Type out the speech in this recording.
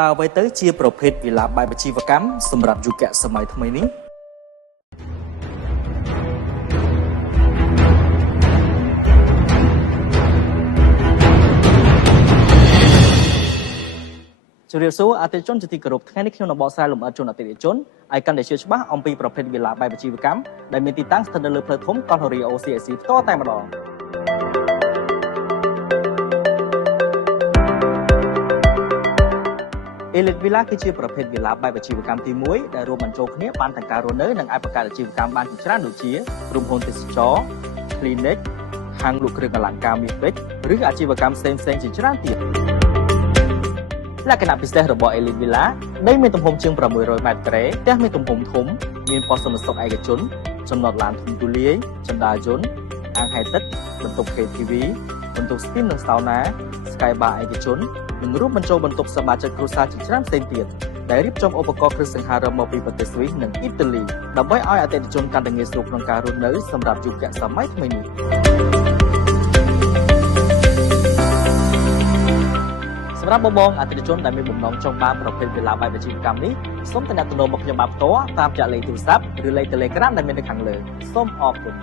តើអ្វីទៅជាប្រភេទវិឡាបែបអាជីវកម្មសម្រាប់យុគសម័យថ្មីនេះជម្រាបសួរអតិថិជនជាទីគោរពថ្ងៃនេះខ្ញុំនឹងបកស្រាយលម្អិតជូនអតិថិជនឲ្យកាន់តែជឿច្បាស់អំពីប្រភេទវិឡាបែបអាជីវកម្មដែលមានទីតាំងស្ថិតនៅលើផ្លូវធំកោះនរីអូ CAC ផ្ទាល់តែម្ដងElite Villa គឺជាប្រភេទវិឡាបែបអាជីវកម្មទី1ដែលរួមបញ្ចូលគ្នាបានទាំងការរស់នៅនិងអាចបង្កើតអាជីវកម្មបានជាច្រើនដូចជាក្រុមហ៊ុនទេសចរ Clinic ហាងលក់គ្រឿងអលង្ការមាសពេជ្រឬអាជីវកម្មផ្សេងៗជាច្រើនទៀតលក្ខណៈពិសេសរបស់ Elite Villa ដីមានទំហំជាង600ម៉ែត្រការ៉េផ្ទះមានទំហំធំមានប៉ុស្តិ៍សន្តិសុខឯកជនចំណតឡានធំទូលាយចណ្ដាលយន្តអាងហែលទឹកបន្ទប់ KTV បន្ទប់ស្ទីមនិងសាវណា Sky Bar ឯកជននិងរួមបញ្ចូលបន្ទប់សមាជិកគ្រួសារជាច្រើនផ្សេងទៀតដែលរៀបចំឧបករណ៍គ្រឿងសង្ហារិមមកពីប្រទេសស្វីសនិងអ៊ីតាលីដើម្បីឲ្យអតិថិជនកាន់តែងាយស្រួលក្នុងការរស់នៅសម្រាប់យុគសម័យថ្មីនេះសម្រាប់បងអតិថិជនដែលមានបំណងចង់បានប្រភេទវិឡាបែបអាជីវកម្មនេះសូមទំនាក់ទំនងមកខ្ញុំបានផ្ទាល់តាមរយៈលេខទូរស័ព្ទឬលេខ Telegram ដែលមាននៅខាងលើសូមអរគុណ